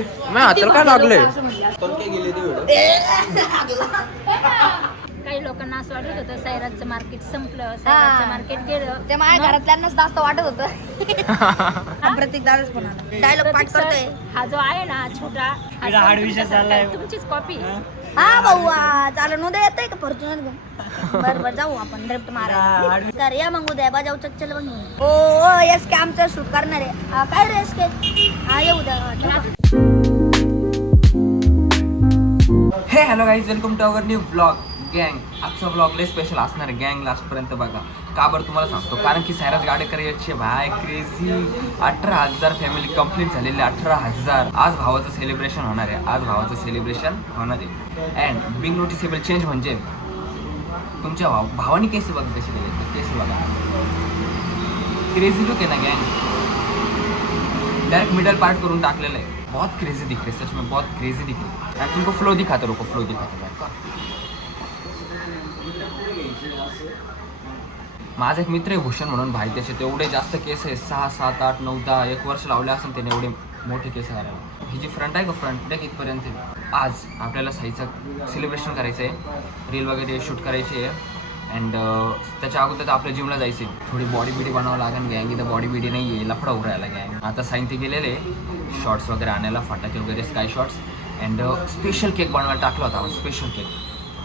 मी हाताला काय लागलंय? काही लोकांना असं वाटत होतं सैराटचं मार्केट संपलं, सैराटचं मार्केट गेलं. ते माझ्या घरातल्यांनाच जास्त वाटत होतं. प्रत्येक दादाच पण डायलॉग पाठ करतोय. हा जो आहे ना छोटा तुमचीच कॉपी. हा भाऊ चालन उद्या येतंय का फॉर्च्युनर घेऊन? बरं जाऊ आपण ड्रिफ्ट मारायला. तर या मग उद्या बाजाऊ चल मग. ओ एस के आमचं शूट करणार आहे. काय रे एस के? हा येऊ द्या. Hey hello guys, welcome to our new blog गँग. आजचा ब्लॉग लय स्पेशल असणार आहे. गँग लास्टपर्यंत बघा. का बरं तुम्हाला सांगतो, कारण की सैराज गाडेकर याचे भाय क्रेझी 18,000 फॅमिली कंप्लीट झालेले. 18,000. आज भावाचं सेलिब्रेशन होणार आहे. अँड बिग नोटिसेबल चेंज म्हणजे तुमच्या भावानी केस बघा कसे केले. केस बघा, क्रेझी लुक आहे ना गँग. डायरेक्ट मिडल पार्ट करून टाकलेलं आहे. बहुत क्रेजी दिख रही है, सच में बहुत क्रेजी दिख रही है. तुमको फ्लो दिखाता, रुको फ्लो दिखाता. माझा एक मित्र आहे भूषण म्हणून भाई, त्याचे तेवढे जास्त केस आहे. 6, 7, 8, 9, 10 1 वर्ष लावले असेल त्याने एवढे मोठे केस करायला. ही जी फ्रंट आहे का, फ्रंट डेक इथपर्यंत. आज आपल्याला साईचं सेलिब्रेशन करायचं आहे, रील वगैरे शूट करायची आहे. अँड त्याच्या अगोदर तर आपल्या जिमला जायचं आहे. थोडी बॉडी बिडी बनवावं लागेल. गँग इथं बॉडी बिडी नाही आहे, लफडा उरायला गँग. आता साईन ते गेलेले शॉर्ट्स वगैरे आणायला, फटाके वगैरे, sky shots. And special cake बनवायला टाकला होता आपण. स्पेशल केक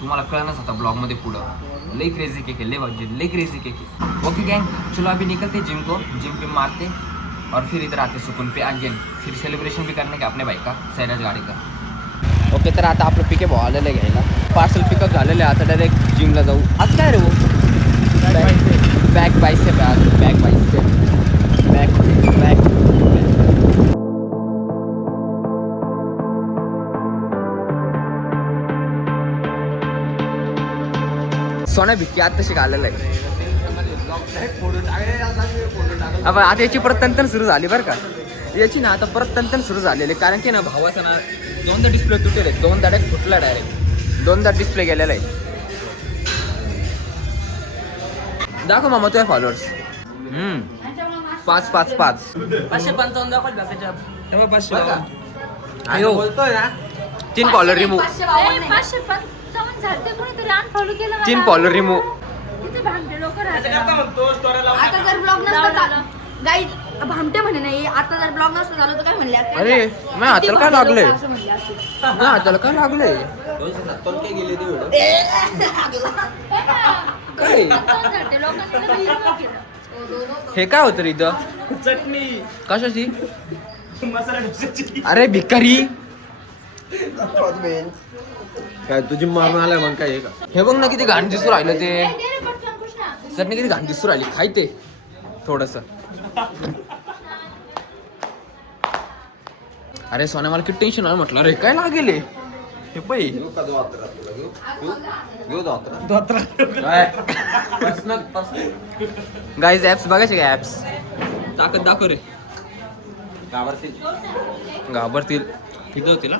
तुम्हाला कळणंच होता ब्लॉगमध्ये पुढं. लई क्रेजी केक है, लई क्रेजी केक है. ओके गैंग, चलो अभी निकलते जिम पे मारते और फिर इधर आते सुकून पे अगेन. फिर सेलिब्रेशन भी करने का अपने बाईक का, सैराज गाडी का. ओके, तर आता आपलं पिकअप आलेलं आहे घ्यायला. पार्सल पिकअप झालेलं आहे. आता डायरेक्ट जिमला जाऊ. आज काय रे वो बॅक बायसेप आहे. आज बॅक बायसेप बॅक. सोन्या भिक्की आता तशी आलेलं आहे. आपण आता याची परत तंतन सुरू झाली बरं का. याची ना आता परत तंतन सुरू झालेली, कारण की ना भावाचा ना 2दा डिस्प्ले तुटेल. 2दा डायरेक्ट फुटला, डायरेक्ट 2दा डिस्प्ले गेलेला आहे. दाखव मामा तुझ्या फॉलोअर्स. 5 555 दाखवलं तेव्हा 500. अयो बोलतोय ना. 3 फॉलोअर रिमूव्ह. 3 follower remove. आता जर ब्लॉग नसता गाईज भामटे म्हणे नाही. आता जर ब्लॉग नसता झालं तर काय म्हणले? अरे माझ्या हाताला काय लागलंय? असं म्हणले असेल. माझ्या हाताला काय लागलंय? काय हे काय होतं रे इथं? चटणी कशाची? मसाला डोशाची. अरे भिकारी, काय तुझी मारून आलाय मग काय का? हे बघ ना किती घाण दिसू राहिलं ते. चटणी किती घाण दिसू राहिली. खाय ते थोडस. अरे सोन्या, मला किती टेन्शन आलं. म्हटलं अरे काय लागेल हे पै. गाईज ऍप्स बघायचे का? ऍप्स ताकद दाखव रे. घाबरतील. किती होतील?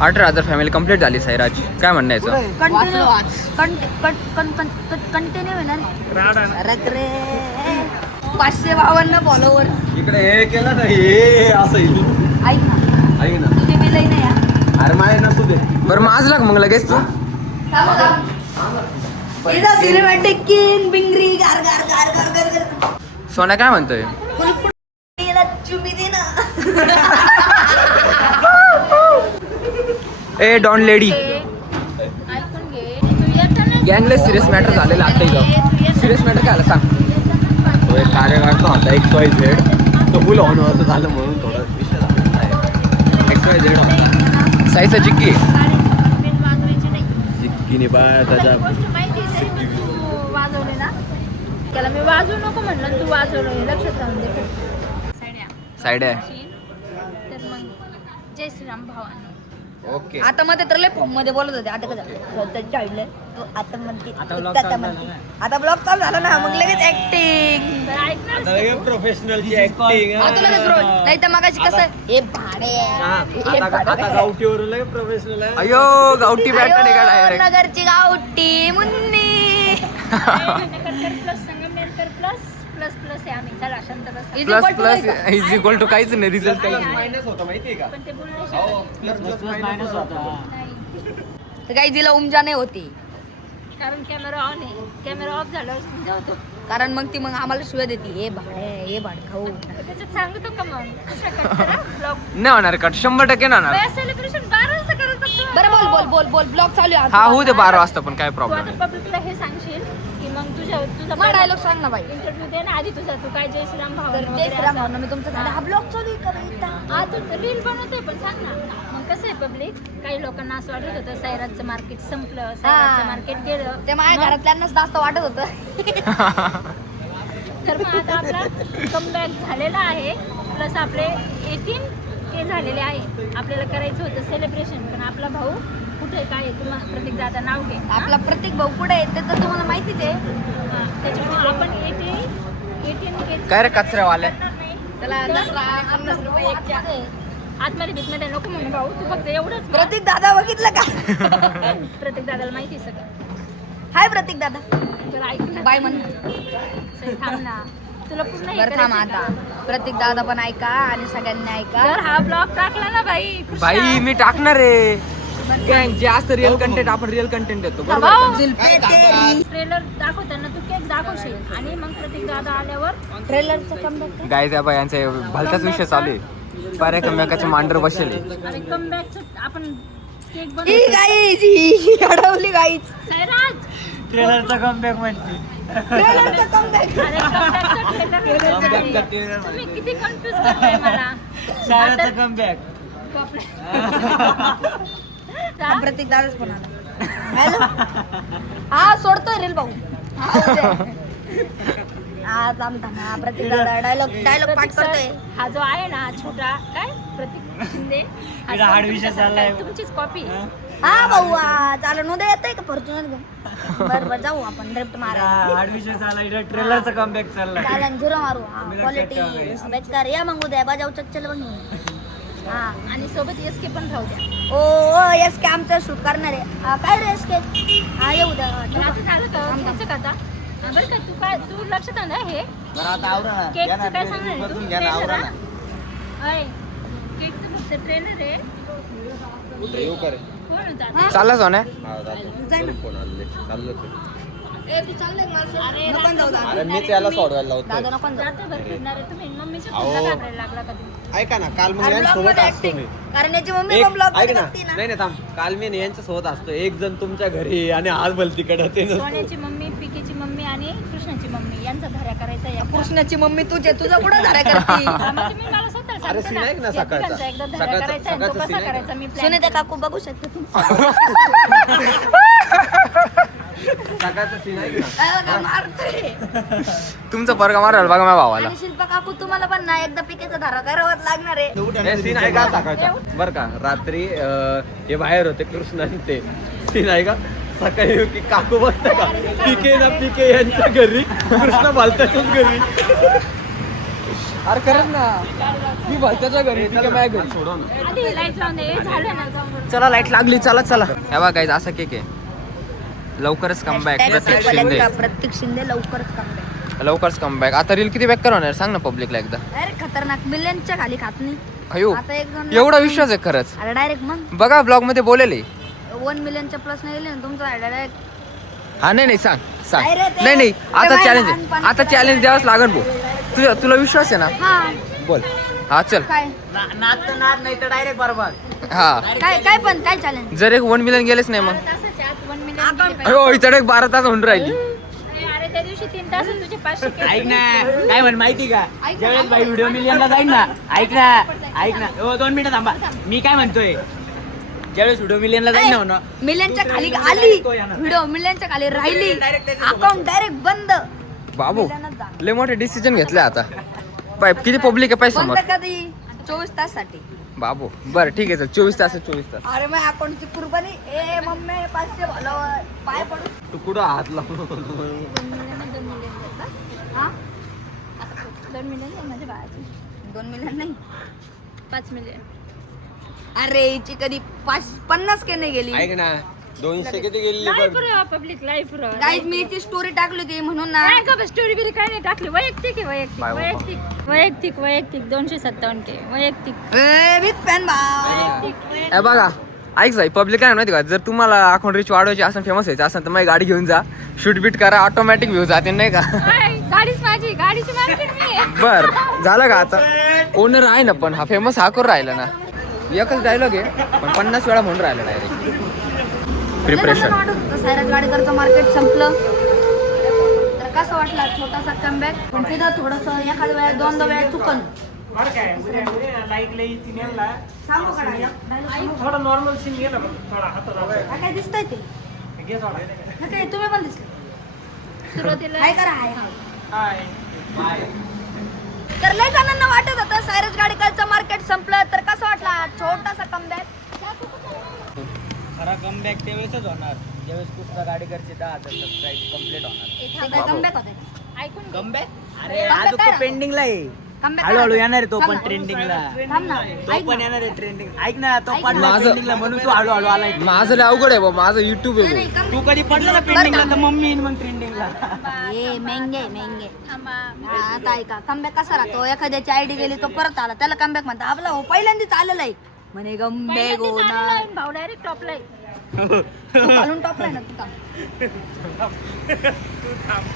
18,000 फॅमिली कंप्लीट झाली. सैराज काय म्हणायचं? कंटिन्यू होणार. अरे 552 फॉलोवर. इकडे हे केलं ना, हे असं ऐक ना, तुझे मी लई नाही. अरे माय नसू दे. बरं माझ लाग मग लगेच तू. सिनेमॅटिक किंग बिंगरी गार गार गार गार गार गार. सोन्या काय म्हणतोय? चुमी दे ना. ए डॉन लेडी. ऐकून घे, तू येतं ना. गँगले सिरियस मॅटर झालेलं आता इथं. सिरियस मॅटर काय आलं सांग. तो एक कार्यकर्ता होता XYZ, तो फुल ऑन असं झालं म्हणून थोडा विषय झाला. XYZ होता. साईचा जिग्गी. बिन वाजवायची नाही. जिक्कीने बाय त्याच्या गोष्ट माहिती आहे तरी पण तू वाजवले ना. त्याला मी वाजवू नको म्हणलं, तू वाजवलं. हे लक्षात राहून दे. साईड आहे. तर मग जय श्रीराम भावांनो. ओके. आता मध्ये तर लय फॉर्म मध्ये बोलत होते. आता कसं चाललंय आता म्हणते आता ब्लॉग चालू झाला ना, मग लगेच ऍक्टिंग. तर ऐकणार प्रोफेशनलची ऍक्टिंग. आता लगेच रोल. नाही तर मगाशी कसं हे भाडे आता गावठीवरून लगे प्रोफेशनल आहे. अयो गावठी बॅट निघा डायरेक्ट. नगरची गावठी Munni. Plus Sangamerkar plus plus plus आहे आम्ही. चला शांत बसा. Plus plus is equal to काहीच नाही रिझल्ट काही आहे. मायनस होतं माहितीये का? पण ते बोलू नाही हो, शकत. प्लस मायनस होता. नाही. तर काही तिला उमजा नाही होती कारण कॅमेरा ऑन आहे. कॅमेरा ऑफ झाल्यावर समजावतो. कारण मग ती मग आम्हाला शिव्या देते हे भाडे हे भाड खाऊ त्याच्यात सांगतो का मग कशा करता ब्लॉग नाही होणार कट 100% नाही होणार. सेलिब्रेशन 12 वाजता करत असतो. बरं बोल बोल बोल बोल ब्लॉग चालू आहे हा होऊ दे 12 वाजता पण काय तू प्रॉब्लेम आता नाही. पब्लिकला हे सांगशील की मग तुझा मग डायलॉग सांग ना बाई इंटरव्ह्यू दे ना आधी तुझा. तू काय जय श्रीराम भाव तर जय श्रीराम भावना मी तुमचा झाला हा ब्लॉग चालू आहे का बेटा? हा तू रील बनवते पण सांग ना. मग कसं आहे पब्लिक काही लोकांना असं वाटत होतं सैराटचं मार्केट संपलं सैराटचं मार्केट गेलं. ते माझ्या घरातल्यांनाच जास्त वाटत होतं तर मग आता आपला कमबॅक झालेला आहे. प्लस आपले 18K झालेले आहे. आपल्याला करायचं होतं सेलिब्रेशन पण आपला भाऊ कुठे काय आहे तुम्हाला प्रतीक दादा नाव घे. आपला प्रत्येक भाऊ कुठे आहे ते तर तुम्हाला माहितीच आहे. हा, त्याच्यामुळे आपण 18K काय रे कचऱ्यावाले त्याला 50 रुपये एकच्या. आतमध्ये भीतमध्ये नको म्हणून भाऊ तू फक्त एवढंच प्रतीक दादा बघितलं का? प्रतीक दादाला माहिती आहे सगळं. हाय प्रतीक दादा तुला ऐकून बाय म्हण थांब ना तुला पूर्ण हे बरं थांब करायचं आता का? प्रतीक दादा पण ऐका आणि सगळ्यांनी ऐका जर हा ब्लॉग टाकला ना बाई भाई मी टाकणार आहे. काय जे असतं रिअल कंटेंट आपण रिअल कंटेंट देतो बरोबर आहे का? ट्रेलर दाखवताना तू केक दाखवशील आणि मग प्रतीक दादा आल्यावर ट्रेलरचं कमबॅक गाईज या बाई यांचा भलताच विषय चालू आहे. पाऱ्या कम्याकाचे मांडर बसले. आणि कमबॅकचं आपण केक ही बनवू. गाईच ही अडवली गाईच सैराज ट्रेलरचा कमबॅक म्हणते. ट्रेलरचं कमबॅक अरे comeback चं trailer तुम्ही किती कन्फ्युज करताय मला. शाळेचा आता- कमबॅक. जा. प्रतीक दादाच पण आला हॅलो हा सोडतोय रील भाऊ हा थांब प्रतीक दादा डायलॉग पाठ प्रतीक सर, करतोय हा जो आहे ना छोटा काय प्रतीक शिंदे हा इकडं सर हाड विषय तुमच्यासारखा आहे. चाललाय. तुमचीच कॉपी. हा भाऊ चालून उद्या येतंय का फॉर्च्युनर घेऊन बरं जाऊ आपण ड्रिफ्ट मारा ऍडमिशन चालला ट्रेलरचा कमबॅक चालला. चालन झिरो मारू क्वालिटी बेकार या मग उद्या बाजाऊ चच्चल बघ हा आणि सोबत एसके पण राहू द्या. ओ एस के आमचं शूट करणार आहे काय रे एस के हा येऊ द्या पण आता झालं तर घ्यायचं का आता हा, बरं का तू लक्षात आण हे बरं आता आवरा ना. केकचं काय सांगणार आहे तू? बदलून घ्या ना, ट्रेलर आवरा ना. अय केकचं फक्त ट्रेलर आहे. येऊ करे कोण होता आता? चालला सोन्या हा जातो फोन आले चाललं ए तू चाललंय अरे नको जाऊ दादा अरे मीच याला सोडवायला लावतोय. दादा नको जाऊ जातो बरं फिरणार आहे तुम्ही मम्मीच्या अहो. फोनला घाबरायला लागला का तुम्ही? ऐका ना काल मी अरे यांच्या ब्लॉग सोबत मध्ये असतो acting. मी कारण याची मम्मी एक पण ब्लॉग ऐक मध्ये ना बघते ना नाही नाही थांब काल मी यांच्या सोबत असतो एक जण तुमच्या घरी आणि आज भलतीकडे ते नसतो. सोन्याची मम्मी पिकेची मम्मी आणि कृष्णाची मम्मी यांचा धाऱ्या करायचा या कृष्णाची मम्मी तुझे तुझा कुठं धारा करते म्हणजे मी मला स्वतः अरे सांगते सीन ऐक ना या सकाळचा. तिघांचा एकदा धाऱ्या सकाळचा- करायचा आणि तो सकाळचा कसा सीन ऐक ना. करायचा मी plan सुनीता काकू बघू शकते सकाळचं सीन आहे ना मारतोय तुमचा परगा मारायला बघा माझ्या भावाला. आणि शिल्पा काकू तुम्हाला पण ना एकदा पिकेचा धारा करावाच लागणार आहे सीन आहे का सकाळचा बर का रात्री हे बाहेर होते कृष्ण आणि ते सीन आहे का सकाळी की काकू बघता का पिके ना पिके यांच्या घरी कृष्ण बालत्याच्याच घरी अरे करत ना मी भलत्याच्या घरी ठीक आहे माझ्या घरी. सोडव ना आधी लाईट लावून दे झालं ना जाऊन चला लाईट लागली चला चला हे बघा गाईज असा केक आहे. लवकरच कमबॅक प्रत्येक शिंदे प्रत्येक शिंदे लवकरच कमबॅक लवकरच कमबॅक. आता रील किती बॅक होणार सांग ना पब्लिकला एकदा. अरे खतरनाक मिलियनच्या खाली खात नाही अयो आता एक दोन एवढा विश्वास आहे खरंच. अरे डायरेक्ट मग बघा ब्लॉग मध्ये बोलेले 1 मिलियनच्या प्लस नाही गेले ना तुमचा डायरेक्ट हा नाही नाही सांग सांग नाही रे ते- नाही नाही ते आता बाई चॅलेंज लहानपणी आता चॅलेंज द्यावाच लागन भाऊ. तुला विश्वास आहे ना हा बोल. हा चल काय नाद तर नाद नाही तर डायरेक्ट बरोबर. हा काय काय पण काय चॅलेंज जर एक 1 मिलियन गेलेच नाही मग तासाच्या आत 1 मिलियन अयो इथे 12 तास होऊन राहिली. अरे त्या दिवशी 3 तास तुझे 500 केक ऐक ना काय म्हण माहिती का ज्यावेळेस बाई व्हिडिओ मिलियनला जाईल ना ऐक ना हो 2 मिनिटं थांबा मी काय म्हणतोय ज्यावेळेस व्हिडिओ मिलियनला जाईल ना म्हणा मिलियनच्या खाली आली व्हिडिओ मिलियनच्या खाली राहिली अकाउंट डायरेक्ट बंद बाबू लय मोठे डिसिजन घेतले आता. बाय किती पब्लिक आहे पाहिजे बंद समोर कधी 24 ताससाठी बाबू. बरं ठीक आहे चल 24 तास 24 तास. अरे मग अकाउंटची कुर्बानी ए मम्मी 500 भलं पाय पडू तू कुठं हात लावून 2 मिलियन हा 2 मिलियन माझ्या बाळाचे 2 मिलियन नाही 5 मिलियन अरे हिची कधी 50 के नाही गेली ऐक ना 200 किती गेलेली लाईफ बघ. रो पब्लिक लाईफ रो गाईज मी ती स्टोरी टाकली होती म्हणून ना काय का स्टोरी बिरी काय नाही टाकली वैयक्तिक आहे वैयक्तिक बाय बाबा. वैयक्तिक वैयक्तिक वैयक्तिक 257K वैयक्तिक बिग फॅन भाव वैयक्तिक ए बघा ऐक साई पब्लिक काय माहिती का जर तुम्हाला अकाउंट रिच वाढवायची असेल फेमस व्हायचं असेल तर माझी गाडी घेऊन जा शूट बीट करा ऑटोमॅटिक व्ह्यू जाते नाही का काय? गाडीच माझी गाडीची मार्केट मी आहे. बर झालं का आता ओनर आहे ना पण हा फेमस हा करून राहिला ना एकच डायलॉग आहे पण 50 वेळा म्हणून राहिला डायरेक्ट प्रिपरेशन सायराज गाडेकरचं मार्केट संपलं तर कसं वाटला छोटासा कमबॅक पण तिथं थोडस एखाद्या वेळा दोनदा वेळा चुकन सांगू का dialogue? थोडा नॉर्मल सीन गेला बघ थोडा हातात काय दिसतंय ते घे थोडा हा काय तुम्ही पण दिसले सुरुवातीला काय करा हाय हाय तर लय जणांना वाटत होतं सायराज गाडेकरचं मार्केट संपलं तर कसं वाटला छोटासा कमबॅक खरा कमबॅक त्यावेळेसच होणार ज्यावेळेस कृष्णा गाडेकरचे 10,000 सबस्क्राईब कम्प्लीट होणार. कमबॅक होते ऐकून घे. कमबॅक अरे Comeback आज काय तो पेंडिंगला आहे Comeback हळूहळू काय? येणार आहे तो थांब पण ना. ट्रेंडिंगला थांब ना तो ऐक पण ना. येणार आहे ट्रेंडिंग ऐक ना तो ऐक पडला माझं- ट्रेंडिंगला म्हणून तू हळूहळू आलाय माझं लय अवघड आहे बाबा माझं युट्यूब आहे नाही, भाऊ. नाही, तू comeback. कधी पडला ना पेंडिंगला तर मम्मी येईन मग ट्रेंडिंगला ये मेंगे मेंगे थांबा. आता ऐका कमबॅक कसा राहतो एखाद्याची आयडी गेली तो परत आला त्याला कमबॅक म्हणतात आपला हो पहिल्यांदाच आलेला आहे म्हणे गंबे पहिल्यांदाच गोना आलेला आहे, भाऊ डायरेक्ट टॉपला आहे. घालून टॉपलाय ना तुझा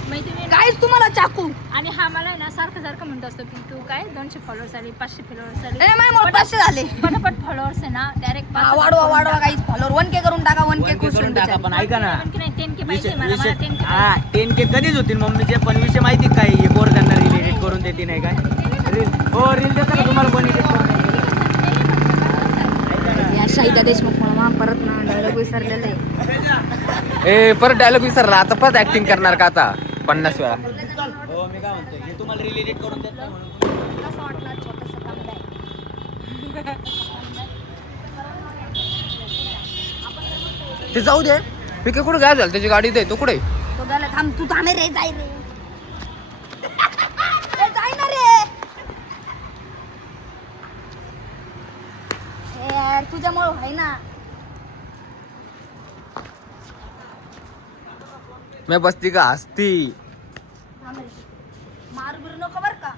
माहिती नाही ना? काहीच तुम्हाला चाकू आणि हा मला आहे ना सारखं सारखं म्हणत असतो की तू काय 200 फॉलोअर्स आले 500 फॉलोअर्स आले ए माय मोठ 500 झाले पटापट फॉलोअर्स आहे ना डायरेक्ट वाढवा वाढवा काहीच फॉलोअर 1K करून टाका 1K 1K खुश करून टाका पण ऐका ना 10K पाहिजे मला 10K हा 10K कधीच होतील मम्मीचे पण विषय माहिती काय हे पोर त्यांना रील एडिट करून देते नाही काय रील हो रील देतात ना तुम्हाला कोण एडिट करून देते? या शाहिदा देशमुख मला परत ना डायलॉग विसरलेलं आहे ए परत डायलॉग विसरला आता परत ऍक्टिंग करणार का आता 50 वेळा हो मी काय म्हणतोय हे तुम्हाला रील एडिट करून देत नाही म्हणून कसं वाटला छोटासा कमबॅक ते जाऊ दे पिके कुठे काय झालं त्याची गाडी दे तो कुठे तो गेला थांब तू थांबे रे जाय रे ए, जाय ना रे ए यार तुझ्यामुळे आहे ना मैं बसती का हसती थांब रे. मारू बिरू नको बर का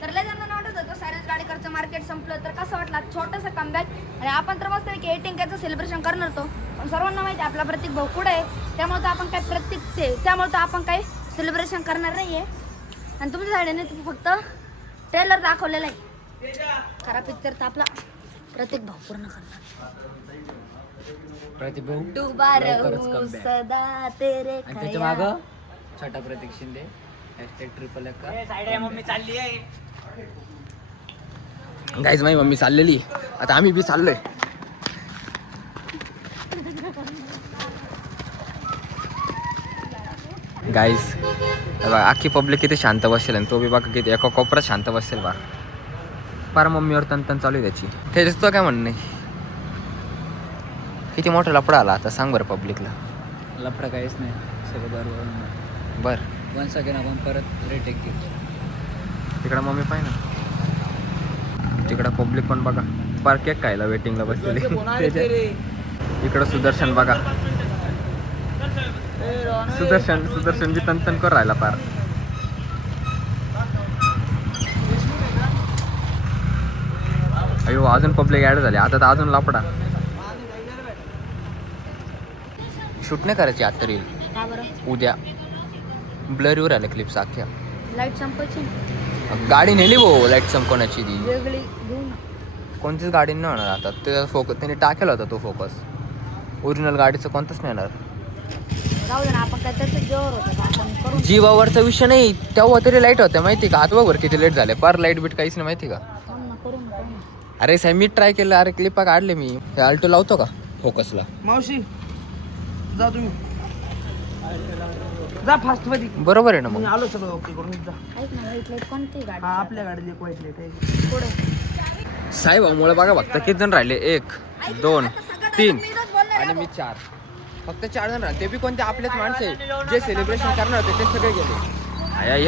तर लय जणांना वाटत होतं सायराज गाडेकरचं मार्केट संपलं तर कसं वाटलं छोटंसं कमबॅक आणि आपण तर मस्त की 18Kचं सेलिब्रेशन करणार तो पण सर्वांना माहिती आहे आपला प्रत्येक भाऊ कुठे आहे त्यामुळे तर आपण काय त्यामुळे तर आपण काही सेलिब्रेशन करणार नाही आहे आणि तुमच्या साईडने फक्त ट्रेलर दाखवलेला आहे खरा पिक्चर तर आपला प्रत्येक भाऊ पूर्ण करणार प्रतिभाऊ डुबा लवकरच रहू comeback. सदा तेरे आणि त्याच्या खयाल. मागं छोटा प्रतीक शिंदे ट्रिपल मम्मी चालली आहे गाईज माझी मम्मी चाललेली आता आम्ही बी चाललोय गाईज बघा अख्खी पब्लिक किती शांत बसेल आणि तो बी बघा किती एका कोपऱ्यात शांत बसेल बा फार मम्मीवर तन चालू आहे त्याची त्याच्यात काय म्हणणं नाही किती मोठा लपडा आला आता सांग बरं पब्लिकला लफडा काहीच नाही सगळं बरोबर बर 1 सेकंड आपण परत रिटेक घेऊ तिकडं मम्मी पाय ना तिकडं पब्लिक पण बघा फार केक खायला वेटिंगला बसलेली इकडं सुदर्शन बघा सुदर्शन बी तन कर राहिला फार अयो अजून पब्लिक ऍड झाली आता तर अजून लापडा शूट नाही करायची आता रील का बरं उद्या ब्लर येऊ राहिले क्लिप्स अख्ख्या लाईट संपायची गाडी नेली भाऊ लाईट चमकवण्याची ती वेगळी घेऊ ना कोणतीच गाडी नाही होणार आता त्याचा फोकस त्याने टाकेला होता तो फोकस ओरिजिनल गाडीचं कोणतंच नाही येणार जाऊ दे ना आपण काय त्याचं जोर होतं आपण करून जीवावरचा विषय नाही तेव्हा तरी लाईट होत्या माहिती का आता बघ किती लेट झाले फार लाईट बीट काहीच नाही माहिती का करून ना करून ना. अरे साहेब मी ट्राय केलं अरे क्लिपा काढले मी हे अल्टो लावतो का फोकसला मावशी जा तुम्ही जा फास्ट मध्ये बरोबर आहे ना मी मग आलो सगळं ओके करून जा ऐक ना व्हाईट लाईट कोणती हा गाडी आपल्या गाडीला एक वाईट लाईट आहे पुढे साहेब मुळे बघा फक्त किती जण राहिले 1 2 3 आणि मी 4 फक्त 4 जण राहिले ते बी कोणते आपलेच माणसं आहे जे सेलिब्रेशन करणार होते ते सगळे गेले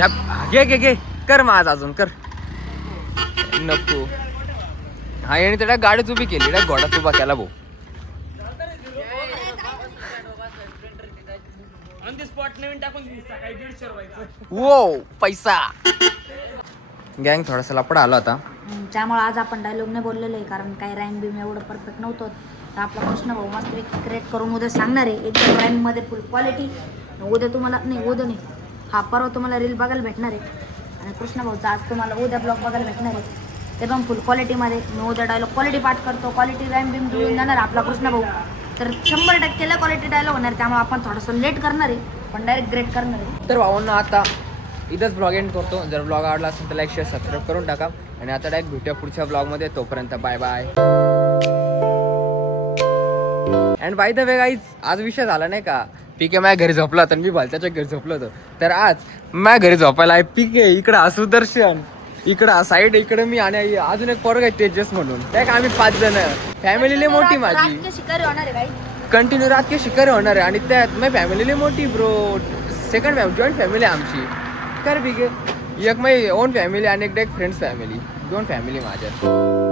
घे घे घे कर माझ अजून कर नको हा याने त्याला गाडीच उभी केली डायरेक्ट घोडाच उभा केला भाऊ. वो पैसा गँग थोडासा लपडा आला होता. त्यामुळे आज आपण डायलॉग नाही बोललेलो आहे, कारण काही राईम बिम एवढं परफेक्ट नव्हतं. तर आपला कृष्ण भाऊ मस्त क्रिएट करून उद्या सांगणार आहे एकदम राईममध्ये फुल क्वालिटी. उद्या तुम्हाला नाही, उद्या नाही, हा परवा तुम्हाला रील बघायला भेटणार आहे. आणि कृष्ण भाऊचा आज तुम्हाला उद्या ब्लॉग बघायला भेटणार आहे, ते पण फुल क्वालिटीमध्ये. मी उद्या डायलॉग क्वालिटी पाठ करतो, क्वालिटी राईम बिम जुळून जाणार आपला कृष्ण भाऊ. तर 100% क्वालिटी डायलॉग होणार, त्यामुळे आपण थोडंसं लेट करणार आहे पण डायरेक्ट ग्रेट करणार आहे. तर भावांना आता इथंच ब्लॉग एंड करतो. जर ब्लॉग आवडला असेल तर लाईक शेअर सबस्क्राईब करून टाका. आणि आता डायरेक्ट भेटूया पुढच्या ब्लॉगमध्ये. तोपर्यंत bye bye. And by the way guys, आज विषय झाला नाही का, पीके माझ्या घरी झोपला होता आणि मी भालत्याच्या घरी झोपलो होतो. तर आज माझ्या घरी झोपायला आहे पीके, इकडं हा सुदर्शन, इकडं साईड, इकडं मी आणि अजून एक पोरग आहे तेजस म्हणून. त्या का आम्ही 5 जण, फॅमिली लय मोठी माझी, रातचे शिकारी होणार आहे काही. कंटिन्यू रात के शिकारी होणार आहे. आणि त्यात माझी फॅमिली लय मोठी ब्रो, सेकंड जॉईंट फॅमिली आहे आमची. कर पीके एक माझी ओन फॅमिली आणि एक फ्रेंड्स फॅमिली, 2 फॅमिली माझ्या.